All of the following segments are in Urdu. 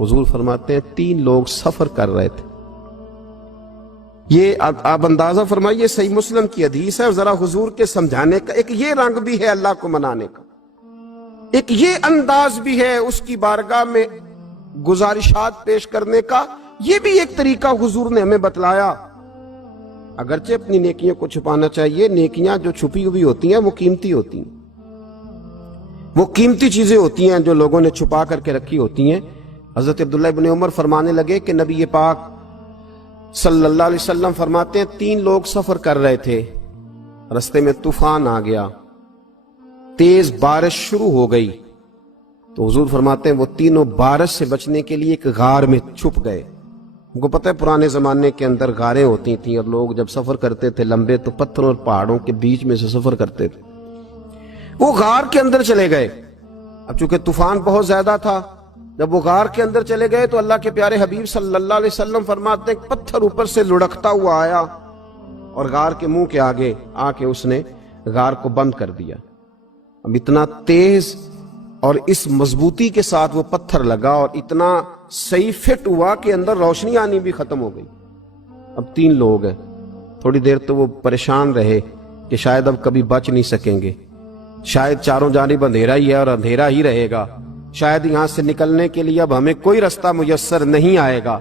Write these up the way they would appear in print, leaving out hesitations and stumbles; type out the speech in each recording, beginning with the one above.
حضور فرماتے ہیں 3 لوگ سفر کر رہے تھے. یہ آپ اندازہ فرمائیے، صحیح مسلم کی حدیث ہے، اور ذرا حضور کے سمجھانے کا ایک یہ رنگ بھی ہے اللہ کو منانے کا، ایک یہ انداز بھی ہے اس کی بارگاہ میں گزارشات پیش کرنے کا. یہ بھی ایک طریقہ حضور نے ہمیں بتلایا. اگرچہ اپنی نیکیوں کو چھپانا چاہیے، نیکیاں جو چھپی ہوئی ہوتی ہیں وہ قیمتی ہوتی ہیں، وہ قیمتی چیزیں ہوتی ہیں جو لوگوں نے چھپا کر کے رکھی ہوتی ہیں. حضرت عبداللہ ابن عمر فرمانے لگے کہ نبی پاک صلی اللہ علیہ وسلم فرماتے ہیں 3 لوگ سفر کر رہے تھے، رستے میں طوفان آ گیا، تیز بارش شروع ہو گئی، تو حضور فرماتے ہیں وہ تینوں بارش سے بچنے کے لیے ایک غار میں چھپ گئے. ان کو پتہ ہے پرانے زمانے کے اندر غاریں ہوتی تھیں، اور لوگ جب سفر کرتے تھے لمبے تو پتھروں اور پہاڑوں کے بیچ میں سے سفر کرتے تھے. وہ غار کے اندر چلے گئے. اب چونکہ طوفان بہت زیادہ تھا، جب وہ غار کے اندر چلے گئے تو اللہ کے پیارے حبیب صلی اللہ علیہ وسلم فرماتے ہیں پتھر اوپر سے لڑکتا ہوا آیا اور غار کے منہ کے آگے آ کے اس نے غار کو بند کر دیا. اب اتنا تیز اور اس مضبوطی کے ساتھ وہ پتھر لگا اور اتنا صحیح فٹ ہوا کہ اندر روشنی آنی بھی ختم ہو گئی. اب 3 لوگ ہیں. تھوڑی دیر تو وہ پریشان رہے کہ شاید اب کبھی بچ نہیں سکیں گے، شاید چاروں جانب اندھیرا ہی ہے اور اندھیرا ہی رہے گا، شاید یہاں سے نکلنے کے لیے اب ہمیں کوئی رستہ میسر نہیں آئے گا.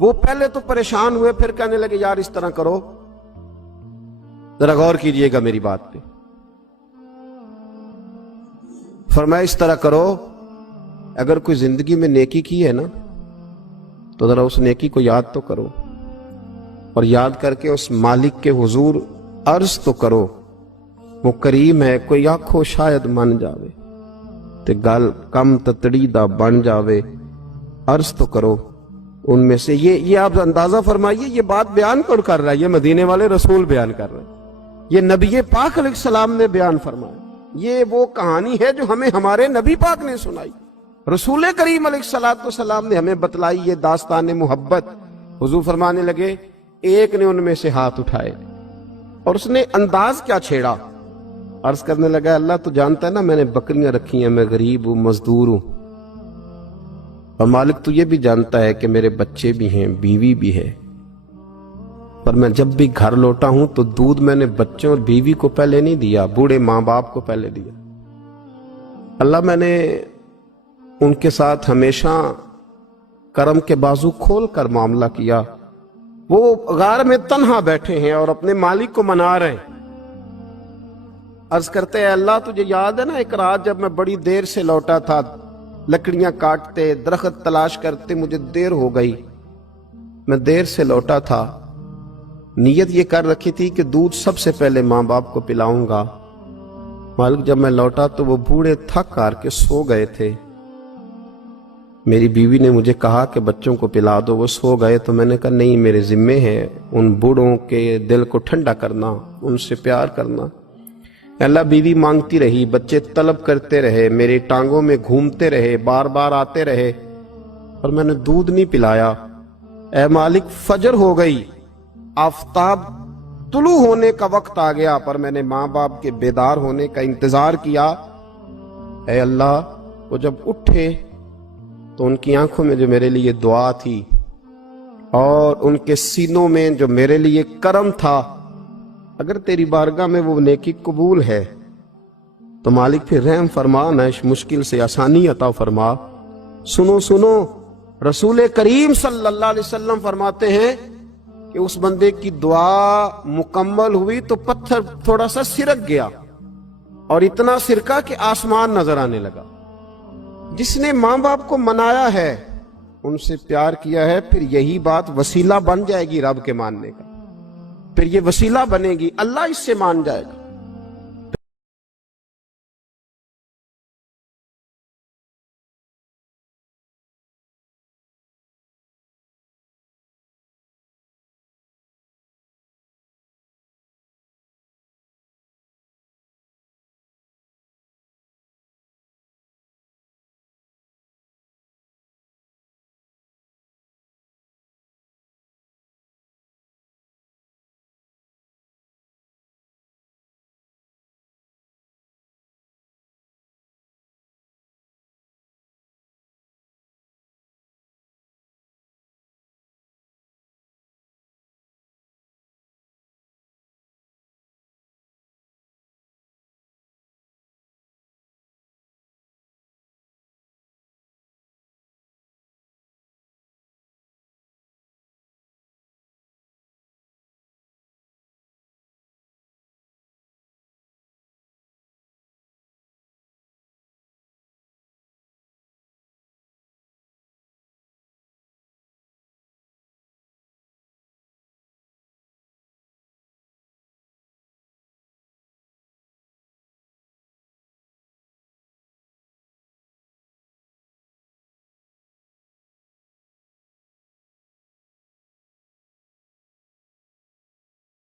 وہ پہلے تو پریشان ہوئے، پھر کہنے لگے یار اس طرح کرو، ذرا غور کیجئے گا میری بات پہ. فرمایا اس طرح کرو، اگر کوئی زندگی میں نیکی کی ہے نا تو ذرا اس نیکی کو یاد تو کرو، اور یاد کر کے اس مالک کے حضور عرض تو کرو، وہ کریم ہے، کوئی آنکھو شاید من جاوے تے گل کم تتڑی دا بن جاوے. عرض تو کرو ان میں سے. یہ آپ اندازہ فرمائیے، یہ بات بیان کون کر رہا ہے؟ یہ مدینے والے رسول بیان کر رہے ہیں، یہ نبی پاک علیہ السلام نے بیان فرمایا. یہ وہ کہانی ہے جو ہمیں ہمارے نبی پاک نے سنائی، رسول کریم علیہ السلام نے ہمیں بتلائی. یہ داستان محبت. حضور فرمانے لگے ایک نے ان میں سے ہاتھ اٹھائے اور اس نے انداز کیا چھیڑا. عرض کرنے لگا اللہ تو جانتا ہے نا میں نے بکریاں رکھی ہیں، میں غریب ہوں، مزدور ہوں، اور مالک تو یہ بھی جانتا ہے کہ میرے بچے بھی ہیں، بیوی بھی ہے، پر میں جب بھی گھر لوٹا ہوں تو دودھ میں نے بچوں اور بیوی کو پہلے نہیں دیا، بوڑھے ماں باپ کو پہلے دیا. اللہ میں نے ان کے ساتھ ہمیشہ کرم کے بازو کھول کر معاملہ کیا. وہ غار میں تنہا بیٹھے ہیں اور اپنے مالک کو منا رہے ہیں. عرض کرتے ہیں اللہ تجھے یاد ہے نا ایک رات جب میں بڑی دیر سے لوٹا تھا، لکڑیاں کاٹتے، درخت تلاش کرتے، مجھے دیر ہو گئی، میں دیر سے لوٹا تھا، نیت یہ کر رکھی تھی کہ دودھ سب سے پہلے ماں باپ کو پلاؤں گا. مالک جب میں لوٹا تو وہ بوڑھے تھک کر کے سو گئے تھے. میری بیوی نے مجھے کہا کہ بچوں کو پلا دو، وہ سو گئے. تو میں نے کہا نہیں، میرے ذمے ہے ان بوڑھوں کے دل کو ٹھنڈا کرنا، ان سے پیار کرنا. اللہ بیوی مانگتی رہی، بچے طلب کرتے رہے، میری ٹانگوں میں گھومتے رہے، بار بار آتے رہے، اور میں نے دودھ نہیں پلایا. اے مالک فجر ہو گئی، آفتاب طلوع ہونے کا وقت آ گیا، پر میں نے ماں باپ کے بیدار ہونے کا انتظار کیا. اے اللہ وہ جب اٹھے تو ان کی آنکھوں میں جو میرے لیے دعا تھی اور ان کے سینوں میں جو میرے لیے کرم تھا، اگر تیری بارگاہ میں وہ نیکی قبول ہے تو مالک پھر رحم فرما، نہ اس مشکل سے آسانی عطا فرما. سنو رسول کریم صلی اللہ علیہ وسلم فرماتے ہیں کہ اس بندے کی دعا مکمل ہوئی تو پتھر تھوڑا سا سرک گیا، اور اتنا سرکا کہ آسمان نظر آنے لگا. جس نے ماں باپ کو منایا ہے، ان سے پیار کیا ہے، پھر یہی بات وسیلہ بن جائے گی رب کے ماننے کا، پھر یہ وسیلہ بنے گی، اللہ اس سے مان جائے گا.